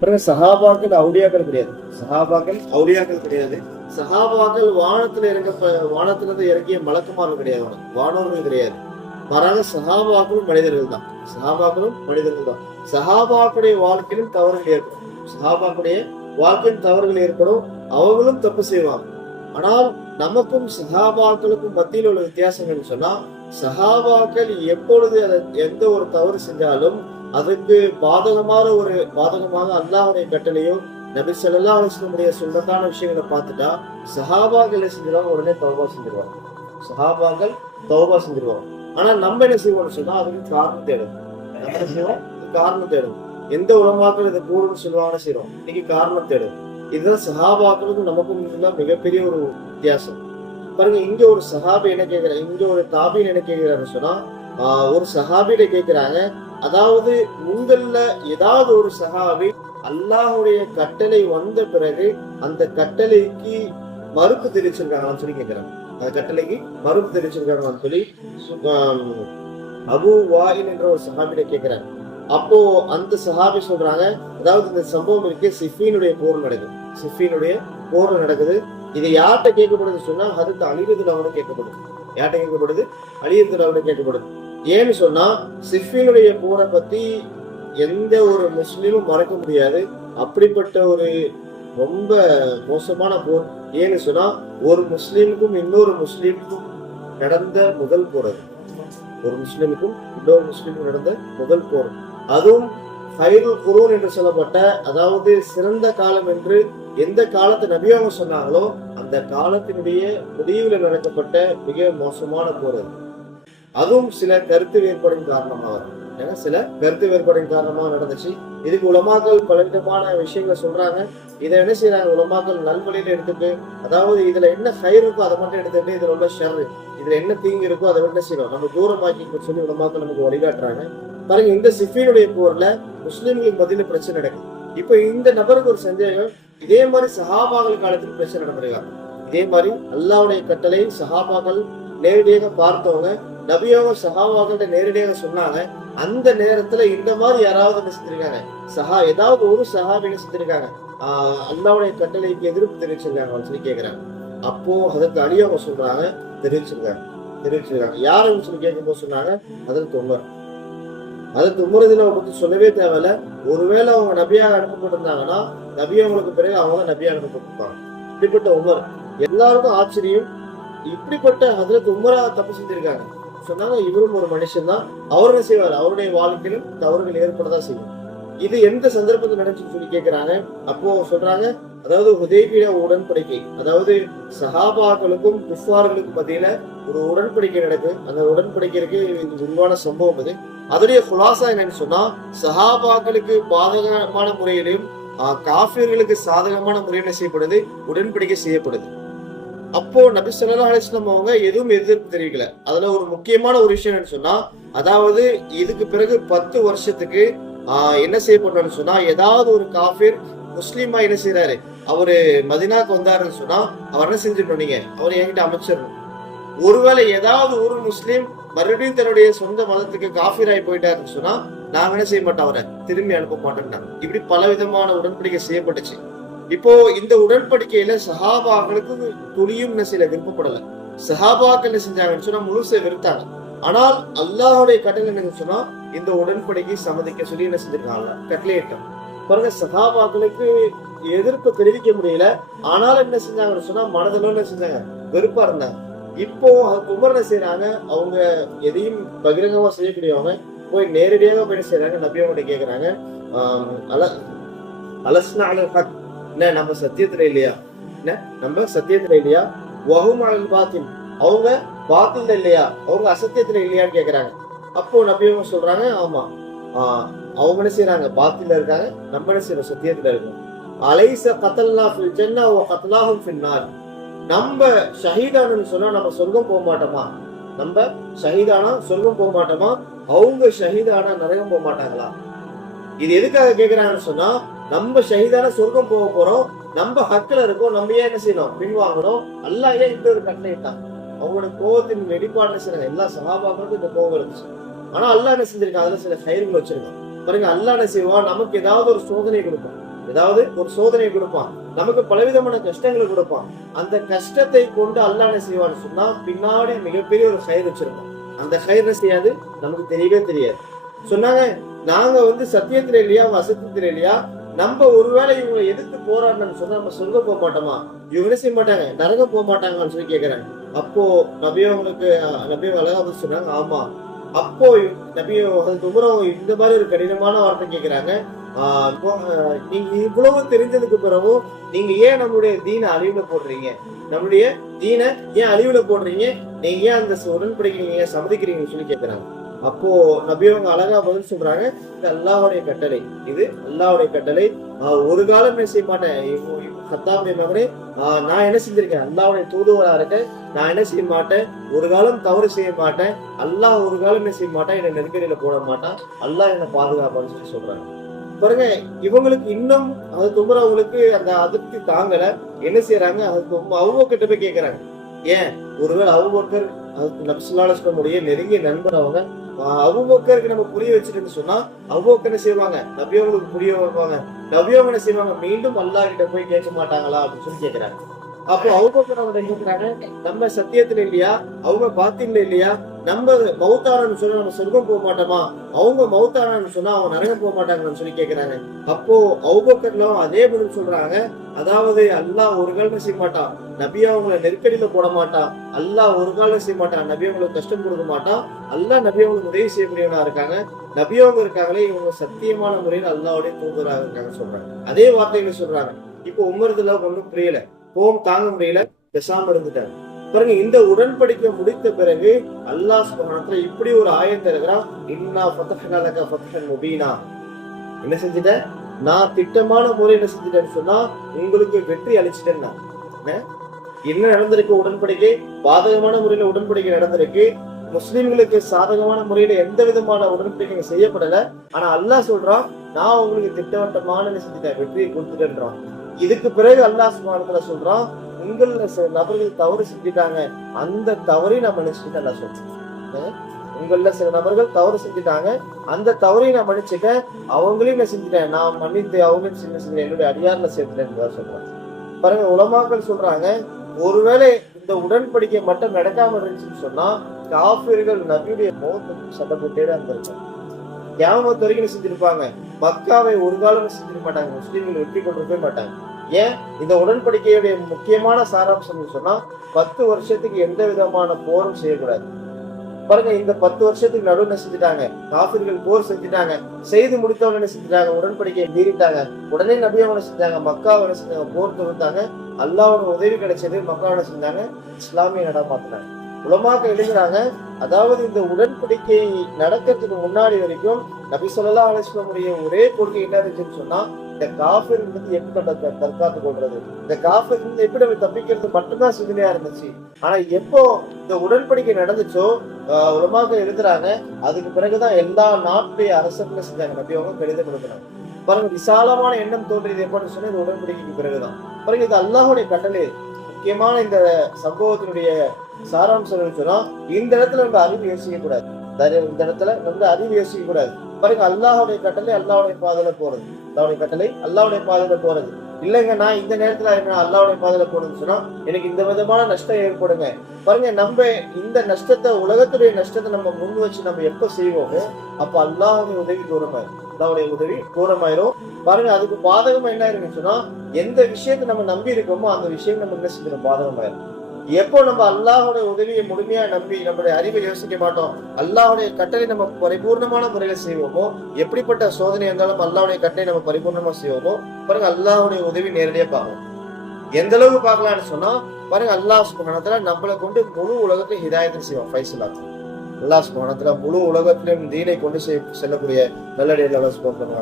பிறகு சஹாபாக்கள் அவுலியாக்கள் கிடையாது. சஹாபாக்கள் அவுலியாக்கள் கிடையாது. சஹாபாக்கள் வானத்துல இறங்க வானத்துல இருந்து இறங்கிய மலக்குமார்கள் கிடையாது. வானோர்கள் கிடையாது. மாறாக சஹாபாக்களும் மனிதர்கள் தான். சஹாபாக்களும் மனிதர்கள் தான். சஹாபாக்குடைய வாழ்க்கையிலும் தவறுகள் ஏற்படும். சஹாபாக்குடைய வாழ்க்கையில் தவறுகள் ஏற்படும். அவங்களும் தப்பு செய்வாங்க. ஆனால் நமக்கும் சஹாபாக்களுக்கும் மத்தியில் உள்ள வித்தியாசங்கள் சொன்னா சஹாபாக்கள் எப்பொழுது அதை எந்த ஒரு தவறு செஞ்சாலும் அதுக்கு பாதகமான ஒரு பாதகமாக அல்லாஹுடைய கட்டளையோ நபி ஸல்லல்லாஹு அலிஸ்லமுடைய வஸல்லமுடைய விஷயங்களை பார்த்துட்டா சஹாபாக்கள் செஞ்சிருவாங்க? உடனே தௌபா செஞ்சிருவாங்க. சஹாபாக்கள் தௌபா செஞ்சிருவாங்க. ஆனா நம்ம என்ன செய்வோம்னு சொன்னா அதுக்கு காரணம் தேடும். நம்ம என்ன செய்வோம்? காரணம் தேடும். எந்த உலமாக்கள் இதை கூடுன்னு சொல்லுவாங்கன்னு செய்றோம்? இன்னைக்கு காரணம் தேடும். இதுதான் சஹாபாக்களுக்கும் நமக்கும் இதுதான் மிகப்பெரிய ஒரு வித்தியாசம். பாருங்க இங்க ஒரு சஹாபி என்ன கேக்குறாங்க இங்க ஒரு தாபின் என்ன கேட்கிறாருன்னு சொன்னா ஒரு சஹாபியில கேட்கிறாங்க அதாவது உங்கள ஏதாவது ஒரு சஹாபி அல்லாஹுடைய கட்டளை வந்த பிறகு அந்த கட்டளைக்கு மறுப்பு தெரிவிச்சிருக்காங்களான்னு சொல்லி கேட்கிறாங்க அந்த கட்டளைக்கு மறுப்பு தெரிவிச்சிருக்காங்களான்னு சொல்லி சு- அபு வாயின் என்ற ஒரு சஹாபியில கேட்கிறாங்க அப்போ அந்த சஹாபி சொல்றாங்க அதாவது இந்த சம்பவம் இருக்கு சிஃபீனுடைய போர் நடக்குது. சிஃபீனுடைய போர் நடக்குது. இது யார்கிட்ட கேட்கப்படுதுன்னு சொன்னா அதுக்கு அழிவுதுல அவனை கேட்கப்படுது. யார்கிட்ட கேட்கப்படுது? அழிவுதுல அவனை கேட்கப்படுது. ஏன்னு சொன்னா சிஃபினுடைய போரை பத்தி எந்த ஒரு முஸ்லீமும் மறக்க முடியாது. அப்படிப்பட்ட ஒரு ரொம்ப மோசமான போர். ஏன்னு சொன்னா ஒரு முஸ்லீமுக்கும் இன்னொரு முஸ்லீமுக்கும் நடந்த முதல் போர் அது. ஒரு முஸ்லீமுக்கும் இன்னொரு முஸ்லீமுக்கும் நடந்த முதல் போர். அதுவும் ஹைருல் குரூன் என்று சொல்லப்பட்ட அதாவது சிறந்த காலம் என்று எந்த காலத்தை நபியாக சொன்னாங்களோ அந்த காலத்தினுடைய முடிவில் நடக்கப்பட்ட மிக மோசமான போர் அது. அதுவும் சில கருத்து வேறுபாடின் காரணமாக. ஏன்னா சில கருத்து வேறுபாடின் காரணமாக நடந்துச்சு. இதுக்கு உலமாக்கள் பலவிதமான விஷயங்களை சொல்றாங்க. இதை என்ன செய்யறாங்க உலமாக்கள் நல்வழியில எடுத்துட்டு அதாவது இதுல என்ன ஹயர் இருக்கோ அதை மட்டும் எடுத்துட்டு இதுல உள்ள ஷர் இதுல என்ன தீங்கு இருக்கோ அதை என்ன செய்யணும் நம்ம தூரமாக்கி சொல்லி உலமாக்கள் நமக்கு வழிகாட்டுறாங்க. பாருங்க இந்த சிஃபினுடைய போர்ல முஸ்லிம்களுக்கு மத்தியில பிரச்சனை நடக்குது. இப்போ இந்த நபருக்கு ஒரு சந்தேகம் இதே மாதிரி சஹாபாக்கள் காலத்தில் பிரச்சனை நடந்திருக்காங்க இதே மாதிரி அல்லாவுடைய கட்டளை சஹாபாக்கள் நேரடியாக பார்த்தவங்க நபியோக சஹாவாக்கிட்ட நேரடியாக சொன்னாங்க. அந்த நேரத்துல இந்த மாதிரி யாராவது என்ன செஞ்சிருக்காங்க. சஹா ஏதாவது ஒரு சஹாபி என்ன செஞ்சிருக்காங்க. ஆஹ் அல்லாவுடைய கட்டளைக்கு எதிர்ப்பு தெரிவிச்சிருக்காங்க சொல்லி கேக்குறாங்க. அப்போ அதற்கு அழியவங்க சொல்றாங்க தெரிவிச்சிருக்காங்க. தெரிவிச்சிருக்காங்க. யாருன்னு சொல்லி கேட்கும்போது சொன்னாங்க அதற்கு உமர். அதற்கு உமரதுல இதுல பத்தி சொல்லவே தேவையில்ல. ஒருவேளை அவங்க நபியாக அனுப்பப்பட்டிருந்தாங்கன்னா நபி அவங்களுக்கு பிறகு அவங்க தான் நபியா அனுப்பப்பட்டிருப்பாங்க. இப்படிப்பட்ட உமர். எல்லாருக்கும் ஆச்சரியம் இப்படிப்பட்ட ஹதரத் உமரா தப்பு செஞ்சிருக்காங்க. சொன்னாங்க இவரும் ஒரு மனுஷன் தான் அவர் என்ன செய்வார்? அவருடைய வாழ்க்கையிலும் தவறுகள் ஏற்படதான் செய்யும். இது எந்த சந்தர்ப்பத்தில் நடந்துச்சுன்னு சொல்லி கேட்கிறாங்க அப்போ சொல்றாங்க அதாவது உதயபீட உடன்படிக்கை அதாவது சஹாபாக்களுக்கும் குஃபார்களுக்கும் மத்தியில ஒரு உடன்படிக்கை நடக்கு அந்த உடன்படிக்கைக்கு இது உருவான சம்பவம் அது. அதோடைய குலாசா என்னன்னு சொன்னா சஹாபாக்களுக்கு பாதகமான முறையிலும் காஃபியர்களுக்கு சாதகமான முறையில செய்யப்படுது? உடன்படிக்கை செய்யப்படுது. அப்போ நபி சொல்லா அலைஹி அவங்க எதுவும் எதிர்ப்பு தெரிவிக்கல. அதுல ஒரு முக்கியமான ஒரு விஷயம் என்ன சொன்னா அதாவது இதுக்கு பிறகு பத்து வருஷத்துக்கு ஆஹ், என்ன செய்யப்படணும்னு சொன்னா ஏதாவது ஒரு காஃபிர் முஸ்லீமா என்ன செய்யறாரு அவரு மதினாக்கு வந்தாருன்னு சொன்னா அவர் என்ன செஞ்சிடணும் நீங்க? அவர் என்கிட்ட அமைச்சிடணும். ஒருவேளை ஏதாவது ஒரு முஸ்லீம் மறுபடியும் தன்னுடைய சொந்த மதத்துக்கு காஃபிராய் போயிட்டாருன்னு சொன்னா நாங்க என்ன செய்ய மாட்டோம் அவரை? திரும்பி அனுப்ப மாட்டோம்னா இப்படி பல விதமான உடன்படிக்கை செய்யப்பட்டுச்சு. இப்போ இந்த உடன்படிக்கையில சஹாபாக்களுக்கு துளியும் என்ன விருப்பப்படல. சஹாபாக்கள் என்ன செஞ்சாங்கன்னு சொன்னா முழுசை வெறுத்தாங்க. ஆனால் அல்லாஹுடைய கட்டளை என்னன்னு சொன்னா இந்த உடன்படிக்கை சம்மதிக்க சொல்லி என்ன செஞ்சிருக்காங்க? கட்டளையிட்டோம் பாருங்க சகாபாக்களுக்கு எதிர்ப்பு தெரிவிக்க முடியல. ஆனாலும் என்ன செஞ்சாங்கன்னு சொன்னா மனதிலும் என்ன செஞ்சாங்க? வெறுப்பா இருந்தாங்க. இப்போ குமரனை உமர் என்ன செய்யறாங்க அவங்க எதையும் பகிரங்கமா செய்யக்கூடியவங்க. போய் நேரடியாக போய் செய்யறாங்க நபியவங்க கேட்கறாங்க ஆஹ் அல அலஸ்னா ஹக். என்ன நம்ம சத்தியத்துல இல்லையா? என்ன நம்ம சத்தியத்துல இல்லையா? வஹும் அலல் பாத்தின். அவங்க பாத்தில இல்லையா? அவங்க அசத்தியத்துல இல்லையான்னு கேக்குறாங்க. அப்போ நபியவங்க சொல்றாங்க ஆமா. ஆஹ் அவங்க என்ன செய்யறாங்க பாத்தில இருக்காங்க. நம்ம என்ன செய்யறோம் சத்தியத்துல இருக்கோம். அலைச கத்தல்லா ஃபில் ஜன்னா ஓ கத்தலாகும் ஃபின்னார் நார். நம்ம ஷஹீதானு சொன்னா நம்ம சொர்க்கம் போக மாட்டோமா? நம்ம ஷஹீதானா சொர்க்கம் போக மாட்டோமா? அவங்க ஷஹீதானா நரகம் போக மாட்டாங்களா? இது எதுக்காக கேக்குறாங்கன்னு சொன்னா நம்ம ஷஹீதான சொர்க்கம் போக போறோம். நம்ம ஹக்கில் இருக்கோம். நம்ம ஏன் என்ன செய்யணும்? பின்வாங்கணும். அல்லா ஏன் இந்த ஒரு கட்டளை இட்டான். அவங்களோட கோவத்தின் வெளிப்பாடு செய்யறாங்க எல்லா சகாபாக்களுக்கும் இந்த கோபம் இருந்துச்சு. ஆனா அல்லாஹ் என்ன செஞ்சிருக்கான்? அதுல சில கயிறுகள் வச்சிருக்கான். பாருங்க அல்லாஹ் என்ன செய்வான்? நமக்கு ஏதாவது ஒரு சோதனை கொடுப்பான். ஏதாவது ஒரு சோதனை கொடுப்பான். நமக்கு பலவிதமான கஷ்டங்களை கொடுப்பான். அந்த கஷ்டத்தை கொண்டு அல்லாஹ் என்ன செய்வான்னு சொன்னா பின்னாடி மிகப்பெரிய ஒரு கயிறு வச்சிருப்பான். அந்த கயிறு செய்யாது? நமக்கு தெரியவே தெரியாது. சொன்னாங்க நாங்க வந்து சத்தியத்துல இல்லையா? இல்லையா? நம்ம ஒருவேளை இவங்களை எதிர்த்து போராடணும்னு சொன்னா நம்ம சொர்க்க போக மாட்டோமா? இவங்க செய்ய மாட்டாங்க? நரகம் போக மாட்டாங்கன்னு சொல்லி கேக்குறாங்க. அப்போ நபியவங்களுக்கு நபி அழகா வந்து சொன்னாங்க. ஆமா. அப்போ நபி துமரம் இந்த மாதிரி ஒரு கடினமான வார்த்தை கேக்குறாங்க. ஆஹ் நீங்க இவ்வளவு தெரிஞ்சதுக்கு பிறகும் நீங்க ஏன் நம்மளுடைய தீனை அழிவுல போடுறீங்க? நம்மளுடைய தீனை ஏன் அழிவுல போடுறீங்க? நீங்க ஏன் அந்த உடன்படிக்கிறீங்க சம்மதிக்கிறீங்கன்னு சொல்லி கேக்குறாங்க. அப்போ நபியவங்க அழகா பதில் சொல்றாங்க இது அல்லாவுடைய கட்டளை. இது அல்லாஹ்வுடைய கட்டளை. ஒரு காலம் என்ன செய்ய மாட்டேன். ஹத்தாவுடைய மகனே நான் என்ன செஞ்சிருக்கேன்? அல்லாவுடைய தூதுவரா இருக்கேன். நான் என்ன செய்ய மாட்டேன்? ஒரு காலம் தவறு செய்ய மாட்டேன். அல்லாஹ் ஒரு காலம் என்ன செய்ய மாட்டேன்? என்னை நெருக்கடியில போட மாட்டான். அல்லாஹ் என்னை பாதுகாப்பான்னு சொல்லி சொல்றாங்க. பாருங்க இவங்களுக்கு இன்னும் அது தும்புறவங்களுக்கு அந்த அதிருப்தி தாங்கல. என்ன செய்யறாங்க? அது அவங்க கிட்ட போய் கேட்கறாங்க ஏன்? ஒருவேளை அவுபக்கர் நபிசுல்லாஸ்லமுடைய நெருங்கிய நண்பர் அவங்க அவுபக்கருக்கு நம்ம புரிய வச்சுட்டு சொன்னா அவுபக்கர் என்ன செய்வாங்க? நபியவங்களுக்கு புரிய வைப்பாங்க. நபியவங்க என்ன செய்வாங்க? மீண்டும் அல்லாஹ் கிட்ட போய் கேட்க மாட்டாங்களா? அப்படின்னு சொல்லி கேட்கிறாங்க அப்போ அவுபக்கர் அவங்க நினைக்கிறாங்க நம்ம சத்தியத்துல இல்லையா? அவங்க பாத்தீங்களா இல்லையா? நம்ம மௌத்தானன்னு சொன்னா நம்ம சொர்க்கம் போக மாட்டோமா? அவங்க மௌத்தானன்னு சொன்னா அவங்க நரகம் போக மாட்டாங்கன்னு சொல்லி கேக்குறாங்க. அப்போ அவுபக்கர்லாம் அதே பதில் சொல்றாங்க. அதாவது அல்லாஹ் ஒரு காலம் செய்ய மாட்டான். நபி அவங்கள நெருக்கடியில போட மாட்டான். அல்லாஹ் ஒரு காலம் செய்ய மாட்டான். நபி அவங்களுக்கு கஷ்டம் கொடுக்க மாட்டான். அல்லாஹ் நபி அவங்களுக்கு உதவி செய்யக்கூடியவனா இருக்காங்க. நபி அவங்க இருக்காங்களே இவங்க சத்தியமான முறையில் அல்லாவுடைய தூதராக இருக்காங்க சொல்றாங்க. அதே வார்த்தைகளை சொல்றாங்க. இப்போ உமரதுல ஒன்றும் புரியல. கோம் தாங்க முடியல பேசாம இருந்துட்டாரு. பாருங்க இந்த உடன்படிக்கை முடித்த பிறகு அல்லாஹ் சுபஹானத்துல இப்படி ஒரு ஆயம் தருகிறான் இன்னா ஃபதஹ்னா லக ஃபத்ஹன் முபீனா. என்ன செஞ்சிட்டேன் நான் திட்டமான முறை என்ன செஞ்சிட்டேன்னு சொன்னா உங்களுக்கு வெற்றி அளிச்சிட்டேன் நான். என்ன? நடந்திருக்கு உடன்படிக்கை? பாதகமான முறையில உடன்படிக்கை நடந்திருக்கு. முஸ்லிம்களுக்கு சாதகமான முறையில எந்த விதமான உடன்படிக்கை செய்யப்படல. ஆனா அல்லாஹ் சொல்றான் நான் உங்களுக்கு திட்டவட்டமான என்ன செஞ்சிட்டேன் வெற்றியை கொடுத்துட்டேன்றான். இதுக்கு பிறகு அல்லாஹ் சுபானத்துல சொல்றான் உங்கள சில நபர்கள் தவறு செஞ்சுட்டாங்க அந்த தவறையும் நான் மன்னிச்சுட்டு அல்லா சொல்றேன். உங்கள சில நபர்கள் தவறு செஞ்சுட்டாங்க அந்த தவறையும் நான் மன்னிச்சுட்டேன் அவங்களையும் நான் செஞ்சுட்டேன். நான் மன்னித்து அவங்களையும் சின்ன செஞ்சேன் என்னுடைய அடியார்ல சேர்த்துட்டேன் சொல்றேன். பாருங்க உலமாக்கள் சொல்றாங்க ஒருவேளை இந்த உடன்படிக்கை மட்டும் நடக்காம இருந்துச்சுன்னு சொன்னா காபிர்கள் நபியுடைய முகத்துக்கு சண்டை போட்டே இருந்திருக்காங்க. கேமத்து வரைக்கும் செஞ்சிருப்பாங்க? மக்காவை ஒரு காலம் செஞ்சிருக்க மாட்டாங்க. முஸ்லீம்கள் வெற்றி கொண்டு போய் மாட்டாங்க. ஏன்? இந்த உடன்படிக்கையுடைய முக்கியமான சாராம்சம் சொன்னா பத்து வருஷத்துக்கு எந்த விதமான போரும் செய்யக்கூடாது. பாருங்க இந்த பத்து வருஷத்துக்கு நடுவு என்ன செஞ்சுட்டாங்க? காபிர்கள் போர் செஞ்சுட்டாங்க. செய்து முடித்தவங்க என்ன செஞ்சுட்டாங்க? உடன்படிக்கையை மீறிட்டாங்க. உடனே நபியவங்க என்ன செஞ்சாங்க? மக்காவை என்ன செஞ்சாங்க? போர் தொகுத்தாங்க அல்லாவோட உதவி கிடைச்சது மக்காவை என்ன செஞ்சாங்க? இஸ்லாமிய நடமாத்தினாங்க உலமாக்க எழுதுறாங்க அதாவது இந்த உடன்படிக்கை நடக்கிறதுக்கு முன்னாடி வரைக்கும் நபி சொல்லலா அலிஸ்லமுடைய ஒரே கொள்கை என்ன இருந்துச்சுன்னு சொன்னா இந்த காஃபிர் இருந்து எப்படி நம்ம தற்காத்து கொள்றது? இந்த காஃபிர் இருந்து எப்படி நம்ம தப்பிக்கிறது மட்டும்தான் சிந்தனையா இருந்துச்சு. ஆனா எப்போ இந்த உடன்படிக்கை நடந்துச்சோ உலமாக எழுதுறாங்க. அதுக்கு பிறகுதான் எல்லா நாட்டுடைய அரசுகளும் செஞ்சாங்க. நபி அவங்க கடிதம் கொடுக்குறாங்க. பாருங்க விசாலமான எண்ணம் தோன்றியது எப்படின்னு சொன்னா இந்த உடன்படிக்கைக்கு பிறகுதான். பாருங்க இது அல்லாஹுடைய கட்டளை. முக்கியமான இந்த சம்பவத்தினுடைய சாராம்சம் சொன்னா இந்த இடத்துல நம்ம அறிவு யோசிக்க கூடாது இந்த இடத்துல நம்ம அறிவு யோசிக்க கூடாது பாருங்க அல்லாஹுடைய கட்டளை அல்லாவுடைய பாதையில போறது. அல்லாவுடைய கட்டளை அல்லாவுடைய பாதையில போறது. இல்லைங்க நான் இந்த நேரத்துல என்ன அல்லாவுடைய பாதையில போறதுன்னு சொன்னா எனக்கு இந்த விதமான நஷ்டம் ஏற்படுங்க. பாருங்க நம்ம இந்த நஷ்டத்தை உலகத்துடைய நஷ்டத்தை நம்ம முன் வச்சு நம்ம எப்ப செய்வோமோ அப்ப அல்லாவுடைய உதவி தூரமாயிரும். அல்லாவுடைய உதவி தூரமாயிரும். பாருங்க அதுக்கு பாதகமா என்ன ஆயிருன்னு சொன்னா எந்த விஷயத்தை நம்ம நம்பி இருக்கோமோ அந்த விஷயம் நம்ம என்ன செஞ்சிடும் பாதகமாயிரும். எப்போ நம்ம அல்லாஹ்வுடைய உதவியை முழுமையா நம்பி நம்முடைய அறிவை யோசிக்க மாட்டோம்? அல்லாஹ்வுடைய கட்டளை நம்ம பரிபூர்ணமான முறையில செய்வோமோ? எப்படிப்பட்ட சோதனை இருந்தாலும் அல்லாஹ்வுடைய கட்டளை நம்ம பரிபூர்ணமா செய்வோமோ? பாருங்க அல்லாஹ்வுடைய உதவி நேரடியா பார்க்கணும் எந்த அளவுக்கு பார்க்கலாம்னு சொன்னா பாருங்க அல்லாஹ் சுபஹானத்துல நம்மளை கொண்டு முழு உலகத்தையும் ஹிதாயத்தை செய்வோம் ஃபைசலா அல்லாஹ் சுபஹானத்துல முழு உலகத்திலும் தீனை கொண்டு செய்- செல்லக்கூடிய நல்லடியில் அல்லாஹ் தஆலா.